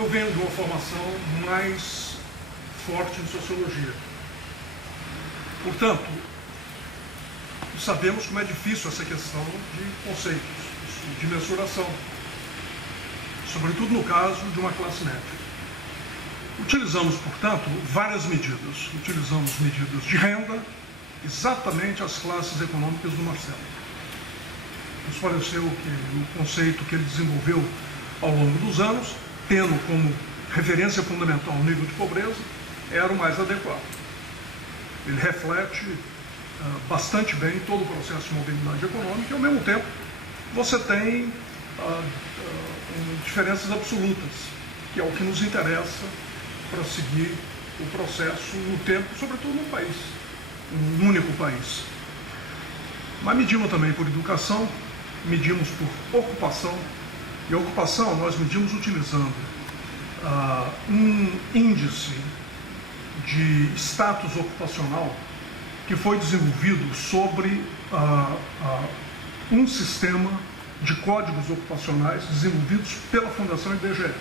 eu venho de uma formação mais forte em sociologia. Portanto, sabemos como é difícil essa questão de conceitos, de mensuração, sobretudo no caso de uma classe média. Utilizamos, portanto, várias medidas. Utilizamos medidas de renda, exatamente as classes econômicas do Marcelo. Nos pareceu que o conceito que ele desenvolveu ao longo dos anos, tendo como referência fundamental o nível de pobreza, era o mais adequado. Ele reflete bastante bem todo o processo de mobilidade econômica e, ao mesmo tempo, você tem diferenças absolutas, que é o que nos interessa para seguir o processo no tempo, sobretudo num país, um único país. Mas medimos também por educação, medimos por ocupação, e a ocupação nós medimos utilizando um índice de status ocupacional que foi desenvolvido sobre um sistema de códigos ocupacionais desenvolvidos pela Fundação IBGE.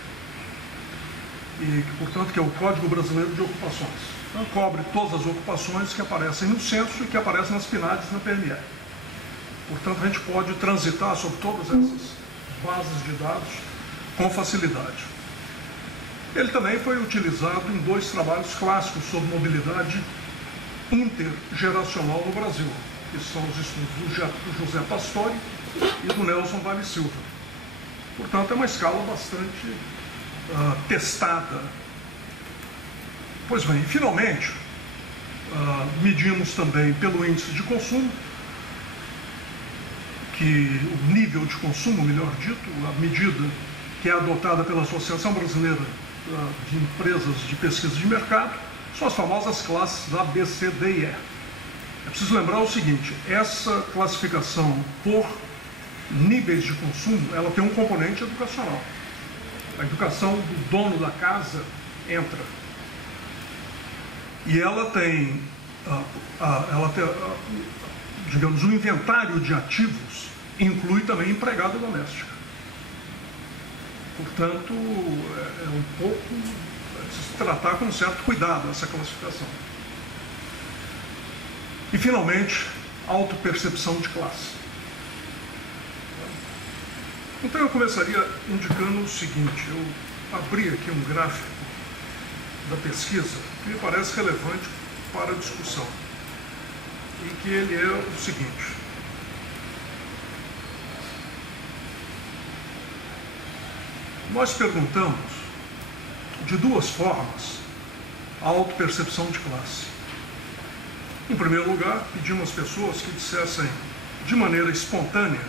E, portanto, que é o Código Brasileiro de Ocupações. Então, cobre todas as ocupações que aparecem no censo e que aparecem nas PNADs na PME. Portanto, a gente pode transitar sobre todas essas bases de dados com facilidade. Ele também foi utilizado em dois trabalhos clássicos sobre mobilidade intergeracional no Brasil, que são os estudos do José Pastore e do Nelson Vale Silva. Portanto, é uma escala bastante testada. Pois bem, finalmente, medimos também pelo índice de consumo, que o nível de consumo, melhor dito, a medida que é adotada pela Associação Brasileira de Empresas de Pesquisa de Mercado, são as famosas classes A, B, C, D e E. É preciso lembrar o seguinte, essa classificação por níveis de consumo, ela tem um componente educacional. A educação do dono da casa entra. E ela tem, digamos, o inventário de ativos inclui também empregada doméstica. Portanto, é um pouco se tratar com um certo cuidado essa classificação. E, finalmente, autopercepção de classe. Então, eu começaria indicando o seguinte, eu abri aqui um gráfico da pesquisa que me parece relevante para a discussão, e que ele é o seguinte. Nós perguntamos de duas formas a autopercepção de classe. Em primeiro lugar, pedimos às pessoas que dissessem de maneira espontânea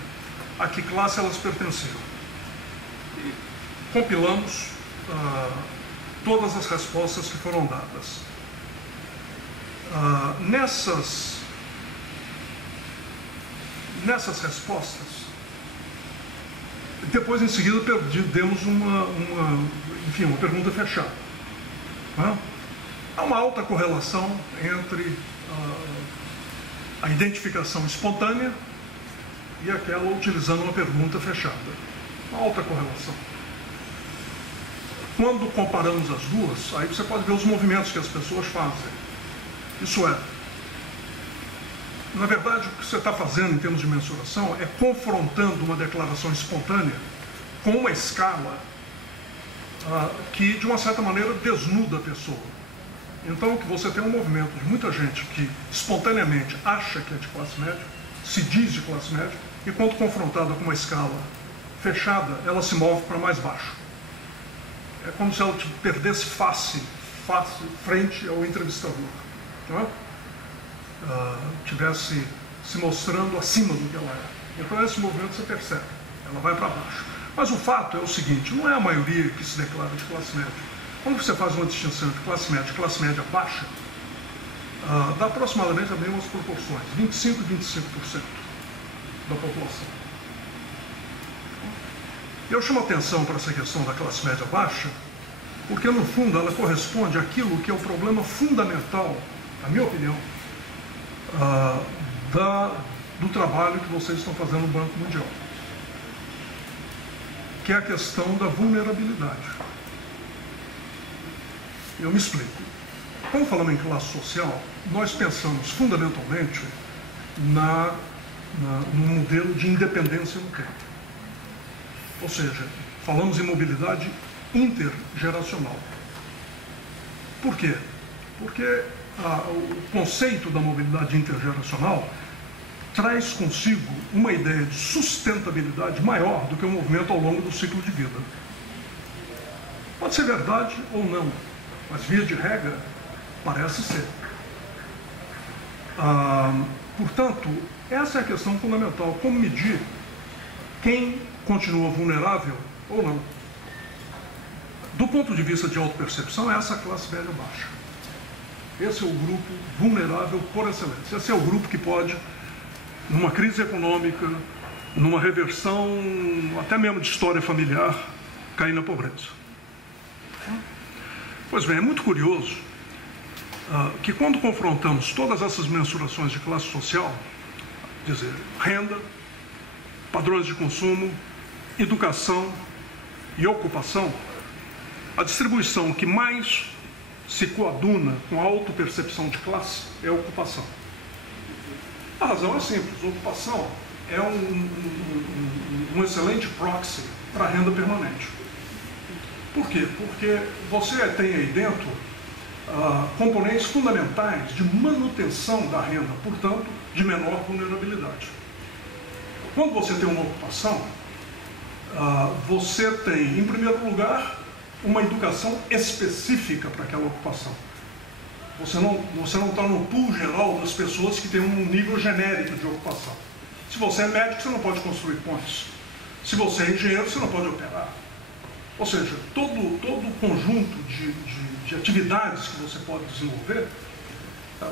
a que classe elas pertenciam. E compilamos todas as respostas que foram dadas. Nessas respostas, depois, em seguida, demos uma pergunta fechada. Há uma alta correlação entre a identificação espontânea e aquela utilizando uma pergunta fechada. Uma alta correlação. Quando comparamos as duas, aí você pode ver os movimentos que as pessoas fazem. Isso é, na verdade, o que você está fazendo em termos de mensuração é confrontando uma declaração espontânea com uma escala que, de uma certa maneira, desnuda a pessoa. Então, que você tem um movimento de muita gente que espontaneamente acha que é de classe média, se diz de classe média, e quando confrontada com uma escala fechada, ela se move para mais baixo. É como se ela perdesse frente ao entrevistador. Não é? Tivesse se mostrando acima do que ela é. Então, esse movimento você percebe, ela vai para baixo. Mas o fato é o seguinte, não é a maioria que se declara de classe média. Quando você faz uma distinção entre classe média baixa, dá aproximadamente as mesmas proporções, 25% e 25% da população. Eu chamo atenção para essa questão da classe média baixa, porque, no fundo, ela corresponde àquilo que é o problema fundamental, na minha opinião, do trabalho que vocês estão fazendo no Banco Mundial, que é a questão da vulnerabilidade. Eu me explico. Quando falamos em classe social, nós pensamos fundamentalmente no modelo de independência no tempo. Ou seja, falamos em mobilidade intergeracional. Por quê? Porque o conceito da mobilidade intergeracional traz consigo uma ideia de sustentabilidade maior do que o movimento ao longo do ciclo de vida. Pode ser verdade ou não, mas via de regra parece ser. Portanto, essa é a questão fundamental, como medir quem continua vulnerável ou não. Do ponto de vista de autopercepção, essa é a classe média baixa. Esse é o grupo vulnerável por excelência. Esse é o grupo que pode, numa crise econômica, numa reversão até mesmo de história familiar, cair na pobreza. Pois bem, é muito curioso que quando confrontamos todas essas mensurações de classe social, quer dizer, renda, padrões de consumo, educação e ocupação, a distribuição que mais se coaduna com a autopercepção de classe é a ocupação. A razão é simples, a ocupação é um excelente proxy para a renda permanente. Por quê? Porque você tem aí dentro componentes fundamentais de manutenção da renda, portanto, de menor vulnerabilidade. Quando você tem uma ocupação, você tem, em primeiro lugar, uma educação específica para aquela ocupação. Você não está no pool geral das pessoas que têm um nível genérico de ocupação. Se você é médico, você não pode construir pontes. Se você é engenheiro, você não pode operar. Ou seja, todo o conjunto de atividades que você pode desenvolver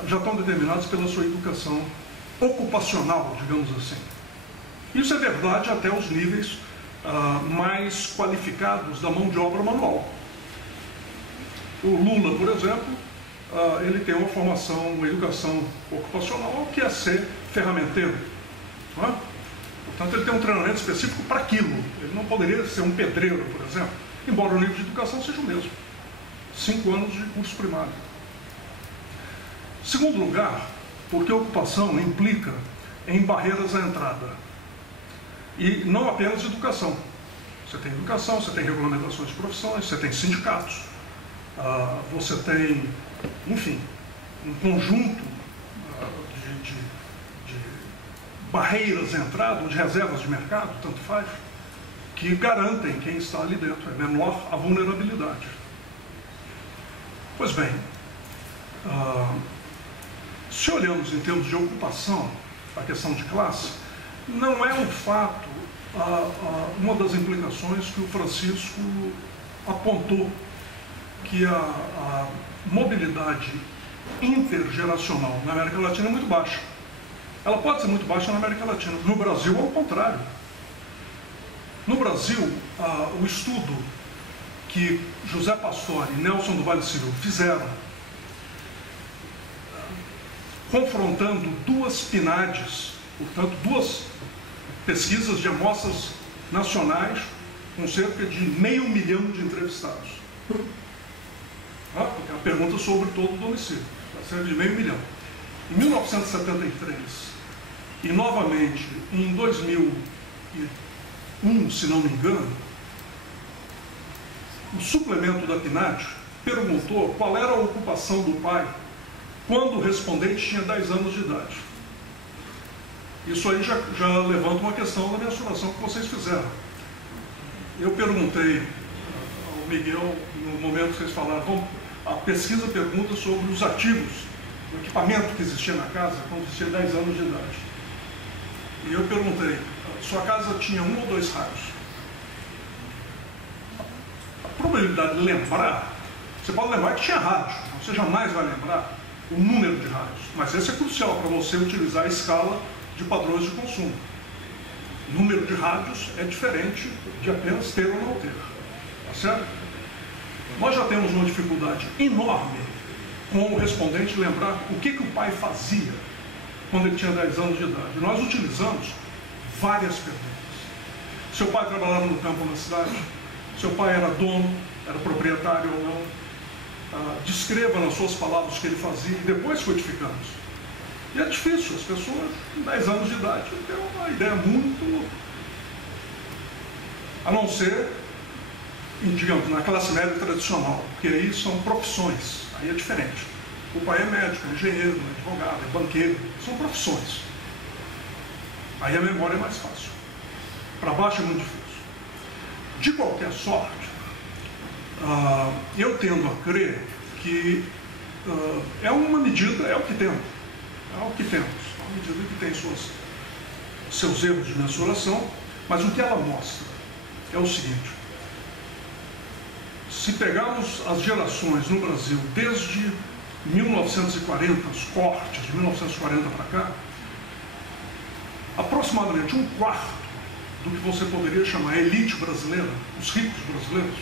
já estão determinados pela sua educação ocupacional, digamos assim. Isso é verdade até os níveis mais qualificados da mão de obra manual. O Lula, por exemplo, ele tem uma formação, uma educação ocupacional que é ser ferramenteiro. Não é? Portanto, ele tem um treinamento específico para aquilo. Ele não poderia ser um pedreiro, por exemplo, embora o nível de educação seja o mesmo. 5 anos de curso primário. Segundo lugar, porque a ocupação implica em barreiras à entrada. E não apenas educação. Você tem educação, você tem regulamentações de profissões, você tem sindicatos, você tem, enfim, um conjunto de barreiras à entrada, ou de reservas de mercado, tanto faz, que garantem quem está ali dentro, é menor a vulnerabilidade. Pois bem, se olhamos em termos de ocupação, a questão de classe, não é um fato uma das implicações que o Francisco apontou, que a mobilidade intergeracional na América Latina é muito baixa. Ela pode ser muito baixa na América Latina. No Brasil, ao contrário. No Brasil, o estudo que José Pastore e Nelson do Vale Silva fizeram, confrontando duas PNADs, portanto, duas pesquisas de amostras nacionais com cerca de 500 mil de entrevistados. Porque é uma pergunta sobre todo o domicílio, cerca de 500 mil. Em 1973 e novamente em 2001, se não me engano, o suplemento da PNAD perguntou qual era a ocupação do pai quando o respondente tinha 10 anos de idade. Isso aí já levanta uma questão da mensuração que vocês fizeram. Eu perguntei ao Miguel, no momento que vocês falaram, a pesquisa pergunta sobre os ativos, o equipamento que existia na casa quando você tinha 10 anos de idade. E eu perguntei, sua casa tinha 1 ou 2 rádios? A probabilidade de lembrar, você pode lembrar que tinha rádio, você jamais vai lembrar o número de rádios, mas esse é crucial para você utilizar a escala de padrões de consumo. O número de rádios é diferente de apenas ter ou não ter. Tá certo? Nós já temos uma dificuldade enorme com o respondente lembrar o que o pai fazia quando ele tinha 10 anos de idade. Nós utilizamos várias perguntas. Seu pai trabalhava no campo ou na cidade? Seu pai era dono, era proprietário ou não? descreva nas suas palavras o que ele fazia e depois codificamos. E é difícil, as pessoas com 10 anos de idade têm uma ideia muito... A não ser, digamos, na classe média tradicional, porque aí são profissões, aí é diferente. O pai é médico, é engenheiro, é advogado, é banqueiro, são profissões. Aí a memória é mais fácil. Para baixo é muito difícil. De qualquer sorte, eu tendo a crer que é uma medida, é o que temos. É o que temos. É uma medida que tem seus erros de mensuração, mas o que ela mostra é o seguinte: se pegarmos as gerações no Brasil desde 1940, os cortes de 1940 para cá, aproximadamente um quarto do que você poderia chamar a elite brasileira, os ricos brasileiros,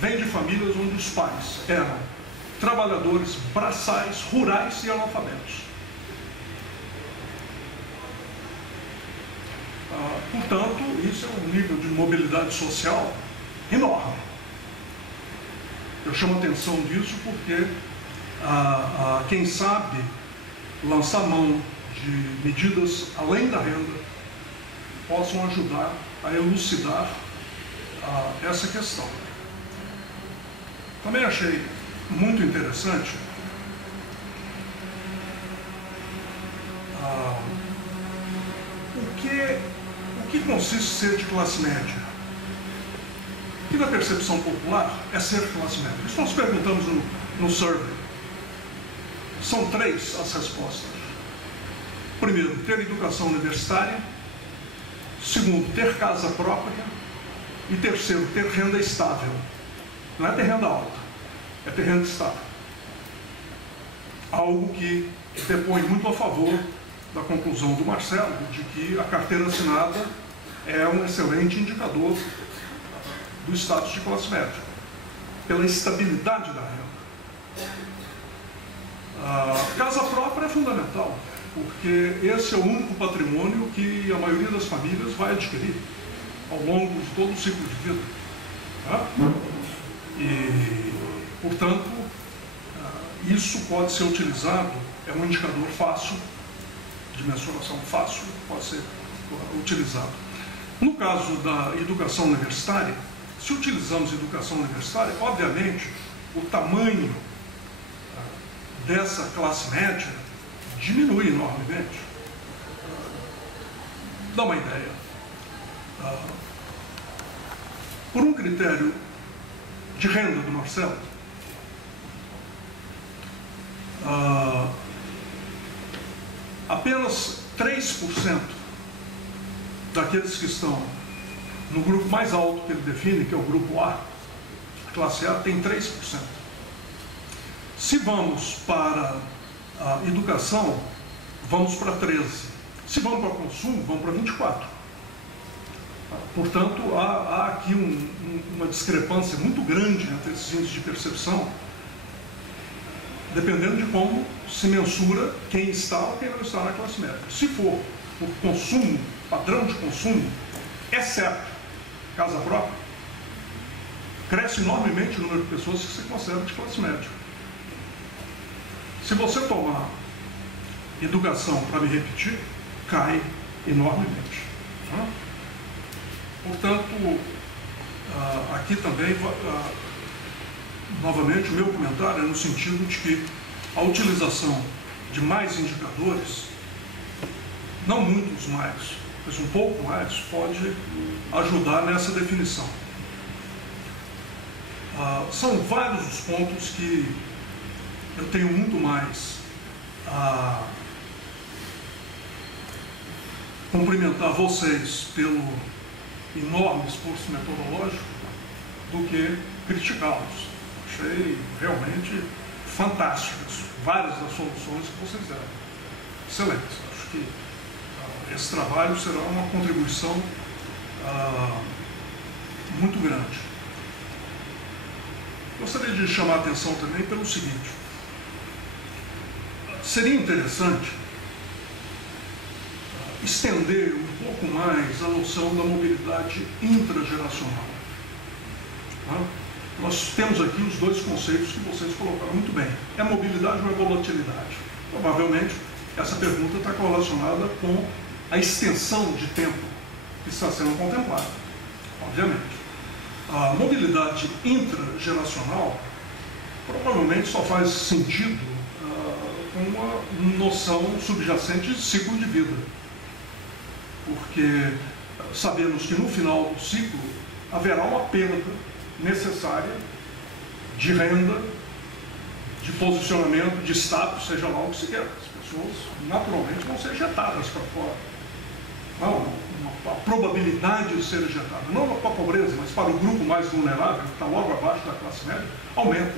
vem de famílias onde os pais eram trabalhadores braçais, rurais e analfabetos. Portanto, isso é um nível de mobilidade social enorme. Eu chamo a atenção disso porque quem sabe lançar mão de medidas além da renda possam ajudar a elucidar essa questão. Também achei muito interessante o que consiste ser de classe média. Que na percepção popular é ser classe média. Isso nós perguntamos no survey. São 3 as respostas. Primeiro, ter educação universitária. Segundo, ter casa própria. E terceiro, ter renda estável. Não é ter renda alta, é ter renda estável. Algo que depõe muito a favor da conclusão do Marcelo, de que a carteira assinada é um excelente indicador do status de classe média, pela estabilidade da renda. A casa própria é fundamental, porque esse é o único patrimônio que a maioria das famílias vai adquirir ao longo de todo o ciclo de vida. E, portanto, isso pode ser utilizado, é um indicador fácil, de mensuração fácil, pode ser utilizado. No caso da educação universitária, se utilizamos educação universitária, obviamente, o tamanho dessa classe média diminui enormemente. Dá uma ideia. Por um critério de renda do Marcelo, apenas 3% daqueles que estão no grupo mais alto que ele define, que é o grupo A, a classe A, tem 3%. Se vamos para a educação, vamos para 13%. Se vamos para consumo, vamos para 24%. Portanto, há aqui uma discrepância muito grande entre esses índices de percepção, dependendo de como se mensura quem está ou quem não está na classe média. Se for por consumo, padrão de consumo, é certo, casa própria, cresce enormemente o número de pessoas que se consideram de classe média. Se você tomar educação para me repetir, cai enormemente. Portanto, aqui também, novamente, o meu comentário é no sentido de que a utilização de mais indicadores, não muitos mais, mas um pouco mais, pode ajudar nessa definição. São vários os pontos que eu tenho muito mais a cumprimentar vocês pelo enorme esforço metodológico do que criticá-los. Achei realmente fantásticas várias das soluções que vocês deram. Excelentes. Acho que esse trabalho será uma contribuição muito grande. Gostaria de chamar a atenção também pelo seguinte: seria interessante estender um pouco mais a noção da mobilidade intrageracional. Nós temos aqui os dois conceitos que vocês colocaram muito bem. É mobilidade ou é volatilidade? Provavelmente, essa pergunta está correlacionada com a extensão de tempo que está sendo contemplada, obviamente. A mobilidade intrageracional provavelmente só faz sentido com uma noção subjacente de ciclo de vida. Porque sabemos que no final do ciclo haverá uma perda necessária de renda, de posicionamento, de status, seja lá o que se quer. As pessoas naturalmente vão ser ejetadas para fora. A probabilidade de ser ejetada, não para a pobreza, mas para o grupo mais vulnerável, que está logo abaixo da classe média, aumenta.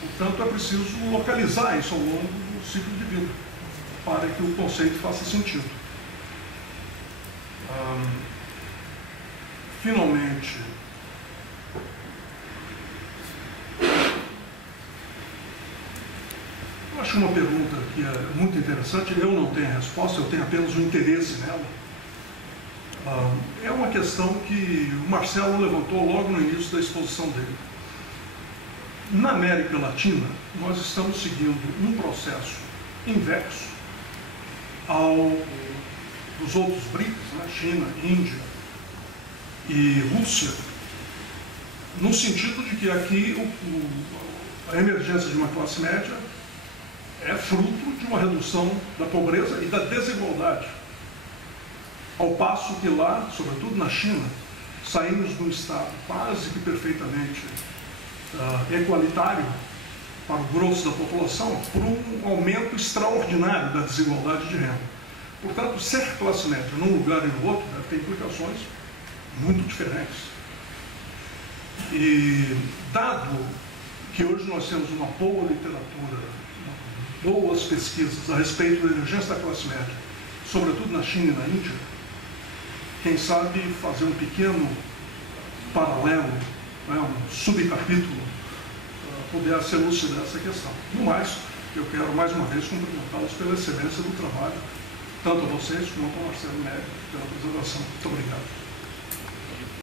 Portanto, é preciso localizar isso ao longo do ciclo de vida, para que o conceito faça sentido. Finalmente, eu acho uma pergunta que é muito interessante, eu não tenho a resposta, eu tenho apenas o interesse nela. É uma questão que o Marcelo levantou logo no início da exposição dele. Na América Latina, nós estamos seguindo um processo inverso dos outros BRICS, né? China, Índia e Rússia, no sentido de que aqui a emergência de uma classe média é fruto de uma redução da pobreza e da desigualdade. Ao passo que lá, sobretudo na China, saímos de um estado quase que perfeitamente equalitário para o grosso da população por um aumento extraordinário da desigualdade de renda. Portanto, ser classe média num lugar e no outro deve ter implicações muito diferentes. E dado que hoje nós temos uma boa literatura, boas pesquisas a respeito da emergência da classe média, sobretudo na China e na Índia, quem sabe fazer um pequeno paralelo, né, um subcapítulo, pudesse elucidar essa questão. No mais, eu quero mais uma vez cumprimentá-los pela excelência do trabalho, tanto a vocês quanto ao Marcelo Neri, pela apresentação. Muito obrigado.